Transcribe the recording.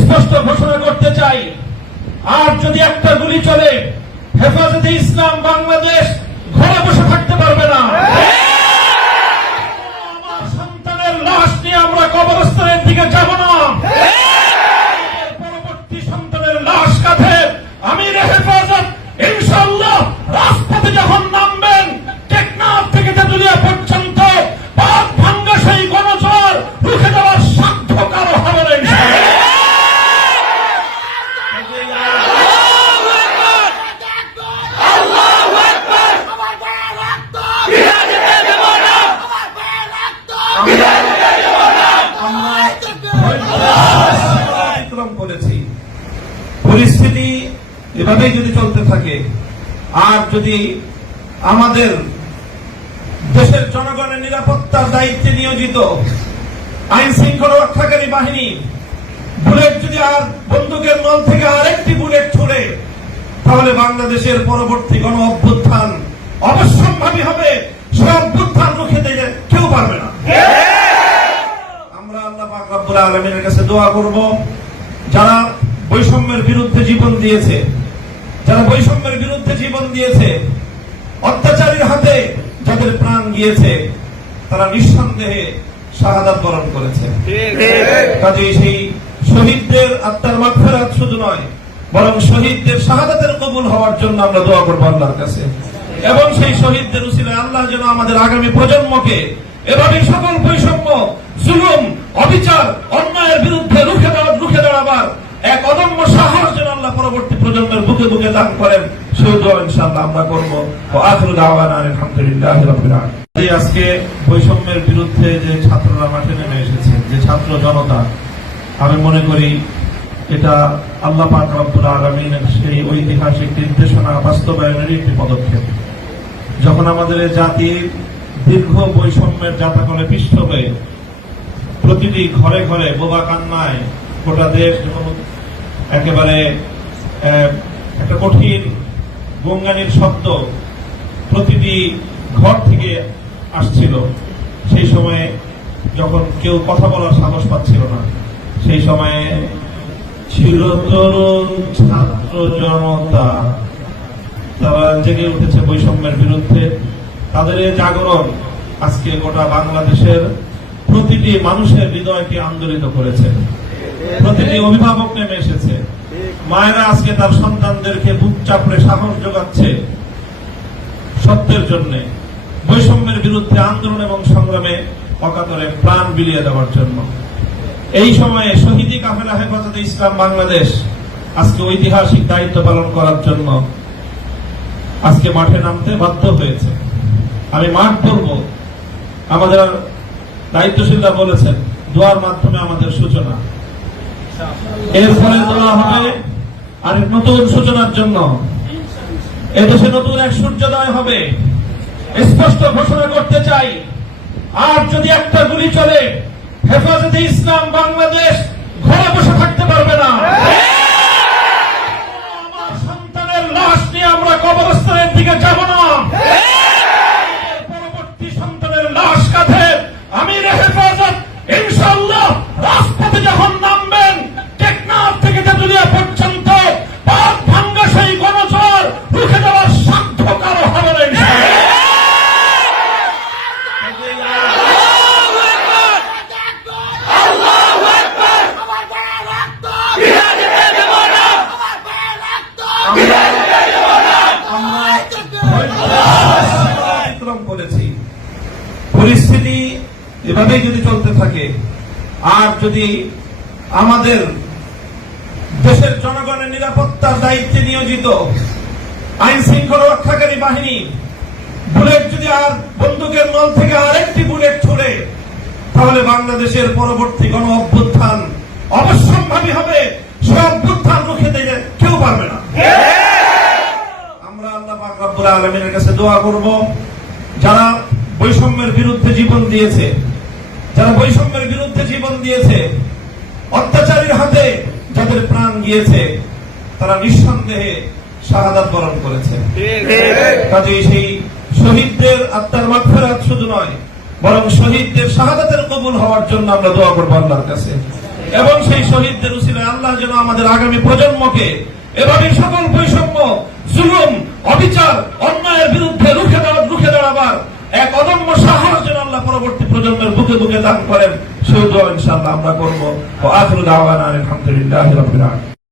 স্পষ্ট ঘোষণা করতে চাই, আর যদি একটা গুলি চলে, হেফাজতে ইসলাম বাংলাদেশ ঘরে বসে থাকতে পারবে না। আমার সন্তানের লাশ নিয়ে আমরা কবরস্থানের দিকে যাব না। পরবর্তী সন্তানের লাশ কাঁধে আমির হেফাজত ইনশাআল্লাহ রাজপথে যখন নামবেন, টেকনাফ থেকে তেঁতুলিয়া পর্যন্ত পাক ভাঙ্গা সেই গণজোয়ার রুখে দেওয়ার সাধ্য কারো হবে না ইনশাআল্লাহ। করেছি পরিস্থিতি এভাবেই যদি চলতে থাকে, আর যদি আমাদের দেশের জনগণের নিরাপত্তার দায়িত্বে নিয়োজিত আইন শৃঙ্খলা রক্ষাকারী বাহিনী বুলেট যদি আর বন্দুকের নল থেকে আরেকটি বুলেট ছুড়ে, তাহলে বাংলাদেশের পরবর্তী গণ অভ্যুত্থান অবশ্যম্ভাবী হবে। সে অভ্যুত্থান রুখে দিতে কেউ পারবে না। আমরা আল্লাহ পাক রব্বুল আলামিনের কাছে দোয়া করব, যারা বৈষম্যের বিরুদ্ধে জীবন দিয়েছে, অত্যাচারীর হাতে যাদের প্রাণ গিয়েছে, তারা নিঃসন্দেহে শাহাদাত বরণ করেছে। কাজেই সেই শহীদদের আত্মার মাগফিরাত শুধু নয়, বরং শহীদদের শাহাদাতের কবুল হওয়ার জন্য আমরা দোয়া করব আল্লাহর কাছে। এবং সেই শহীদদের উসিলায় আল্লাহ যেন আমাদের আগামী প্রজন্মকে এভাবে সকল বৈষম্য, জুলুম, অবিচার, অন্যায়ের বিরুদ্ধে রুখে দাঁড়াবার এক অদম্য সাহস যেন আল্লাহ পরবর্তী প্রজন্মের বুকে বুকে দান করেন, সেই দোয়া ইনশাআল্লাহ আমরা করব। আখিরু দাওয়ানা আলহামদুলিল্লাহি রাব্বিল আলামিন। আজকে বৈষম্যের বিরুদ্ধে যে ছাত্ররা মাঠে নেমে এসেছে, যে ছাত্র জনতা, আমি মনে করি এটা আল্লাহ পাক রব্বুল আলামিনের সেই ঐতিহাসিক নির্দেশনা বাস্তবায়নেরই একটি পদক্ষেপ। যখন আমাদের জাতির দীর্ঘ বৈষম্যের জাতাকলে পিষ্ট হয়ে প্রতিটি ঘরে ঘরে বোবা কান্নায় গোটা দেশ একেবারে একটা কঠিন গঙ্গানির শব্দ প্রতিটি ঘর থেকে আসছিল, সেই সময়ে যখন কেউ কথা বলার সাহস পাচ্ছিল না, সেই সময়ে ছিল তরুণ ছাত্র জনতা, তারা জেগে উঠেছে বৈষম্যের বিরুদ্ধে। তাদের এই জাগরণ আজকে গোটা বাংলাদেশের প্রতিটি মানুষের হৃদয়কে আন্দোলিত করেছে। প্রতিটি অভিভাবক নেমে এসেছে, মায়েরা আজকে তার সন্তানদেরকে বুক চাপড়ে সাহস যোগাচ্ছে সত্যের জন্য, বৈষম্যের বিরুদ্ধে আন্দোলন এবং সংগ্রামে অকাতরে প্রাণ বিলিয়ে দেওয়ার জন্য। এই সময়ে শহীদি কাফেলা হেফাজতে ইসলাম বাংলাদেশ আজকে ঐতিহাসিক দায়িত্ব পালন করার জন্য আজকে মাঠে নামতে বাধ্য হয়েছে। আমি মাঠ বলবো, আমাদের দায়িত্বশীলরা বলেছেন দোয়ার মাধ্যমে আমাদের সূচনা, এরপরে দোয়া হবে আরেক নতুন সূচনার জন্য। এদেশে নতুন এক সূর্যোদয় হবে। স্পষ্ট ঘোষণা করতে চাই, আর যদি একটা গুলি চলে, হেফাজতে ইসলাম বাংলাদেশ ঘরে বসে থাকতে পারবে না। আমার সন্তানের লাশ নিয়ে আমরা কবরস্থানের দিকে যাব না। পরবর্তী সন্তানের লাশ কাঁধে আমির হেফাজত ইনশাআল্লাহ রাজপথে যখন নামবেন, টেকনাফ থেকে তেঁতুলিয়া পর্যন্ত পাক ভাঙ্গা সেই গণজোয়ার রুখে দেওয়ার সাধ্য কারো হবে না ইনশাআল্লাহ। করেছি পরিস্থিতি এভাবেই যদি চলতে থাকে, আর যদি আমাদের দেশের জনগণের নিরাপত্তার দায়িত্বে নিয়োজিত আইন শৃঙ্খলা রক্ষাকারী বাহিনী বুলেট যদি আর বন্দুকের নল থেকে আরেকটি বুলেট ছুড়ে, তাহলে বাংলাদেশের পরবর্তী গণ অভ্যুত্থান অবশ্যম্ভাবী হবে। সে অভ্যুত্থান রুখে দিতে কেউ পারবে না। আমরা আল্লাহ পাক রব্বুল আলামিনের কাছে দোয়া করব, যারা বৈষম্যের বিরুদ্ধে জীবন দিয়েছে, অত্যাচারীর হাতে যাদের প্রাণ গিয়েছে, তারা নিঃসন্দেহে শাহাদাত বরণ করেছে। কাজেই সেই শহীদদের আত্মার মাগফিরাত শুধু নয়, বরং শহীদদের শাহাদাতের কবুল হওয়ার জন্য আমরা দোয়া করব আল্লাহর কাছে। এবং সেই শহীদদের উসিলায় আল্লাহ যেন আমাদের আগামী প্রজন্মকে এভাবে সকল বৈষম্য, জুলুম, অবিচার, অন্যায়ের বিরুদ্ধে রুখে দাঁড়াবার এক অদম্য সাহস যেন আল্লাহ পরবর্তী প্রজন্মের বুকে বুকে দান করেন, সেই দোয়া ইনশাআল্লাহ আমরা করবো। ওয়া আখিরু দাওয়ানা আলহামদুলিল্লাহি রাব্বিল আলামিন।